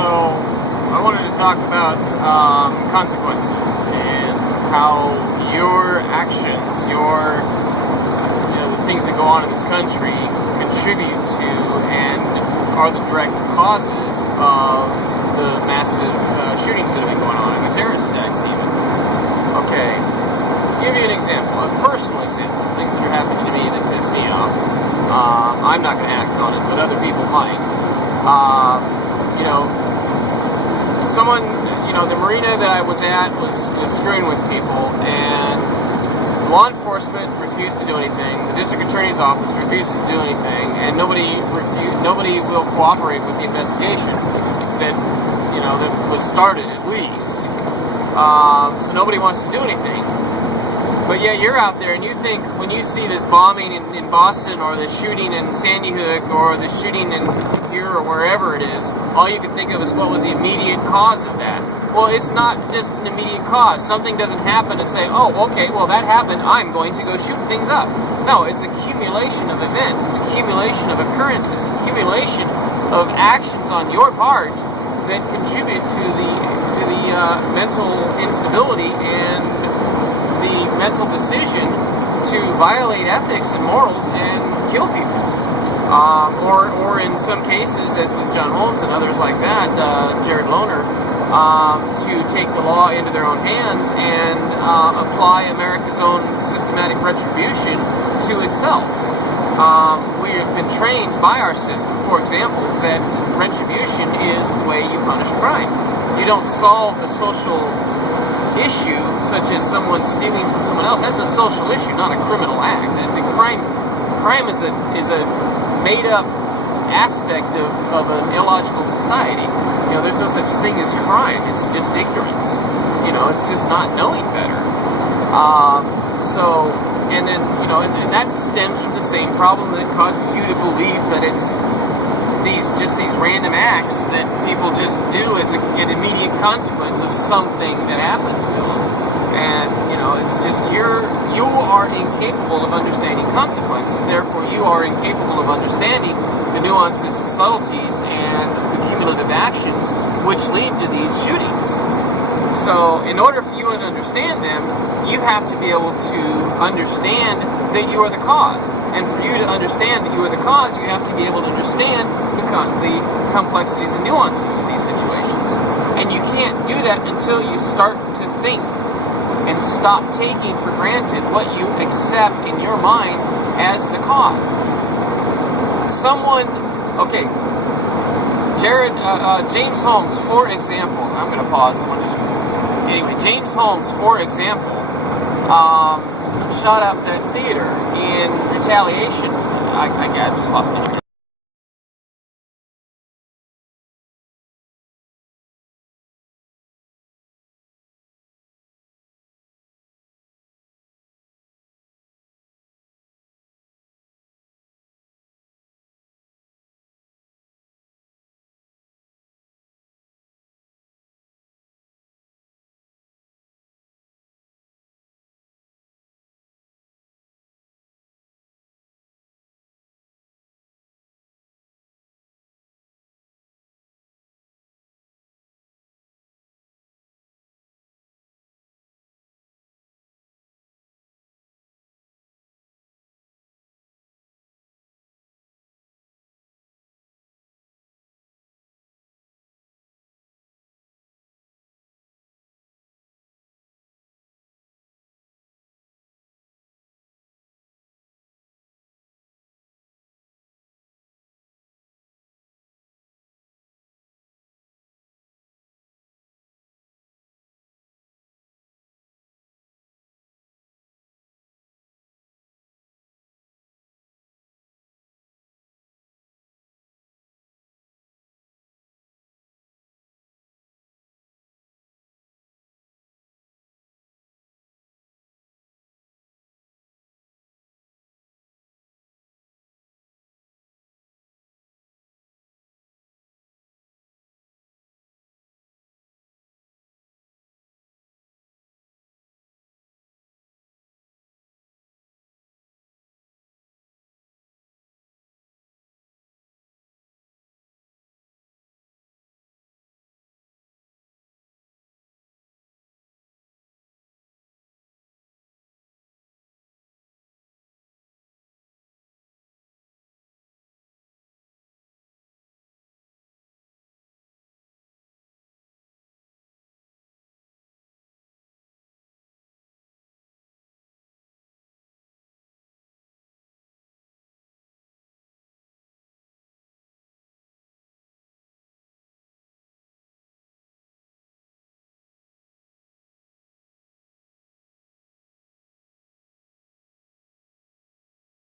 So I wanted to talk about consequences and how your actions, the things that go on in this country contribute to and are the direct causes of the massive shootings that have been going on, and the terrorist attacks even. Okay, give you an example, a personal example, things that are happening to me that piss me off. I'm not going to act on it, but other people might. The marina that I was at was screwing with people, and law enforcement refused to do anything. The district attorney's office refuses to do anything, and nobody will cooperate with the investigation that was started, at least. So nobody wants to do anything. But yet you're out there and you think, when you see this bombing in Boston, or the shooting in Sandy Hook, or the shooting in here or wherever it is, all you can think of is what was the immediate cause of that. Well, it's not just an immediate cause. Something doesn't happen to say, oh, okay, well that happened, I'm going to go shoot things up. No, it's accumulation of events, it's accumulation of occurrences, accumulation of actions on your part that contribute to the mental instability and the mental decision to violate ethics and morals and kill people. Or in some cases, as with John Holmes and others like that, Jared Lohner, to take the law into their own hands and apply America's own systematic retribution to itself. We have been trained by our system, for example, that retribution is the way you punish crime. You don't solve a social issue such as someone stealing from someone else. That's a social issue, not a criminal act. The crime is a made-up aspect of an illogical society. There's no such thing as crime. It's just ignorance. It's just not knowing better. And that stems from the same problem that causes you to believe that it's these random acts that people just do as an immediate consequence of something that happens to them. And, it's just you are incapable of understanding consequences. Therefore, you are incapable of understanding the nuances and subtleties and the cumulative actions which lead to these shootings. So, in order for you to understand them, you have to be able to understand that you are the cause. And for you to understand that you are the cause, you have to be able to understand the complexities and nuances of these situations. And you can't do that until you start to think and stop taking for granted what you accept in your mind as the cause. James Holmes, for example, I'm going to pause. Anyway, James Holmes, for example, shot up that theater in retaliation. I just lost my train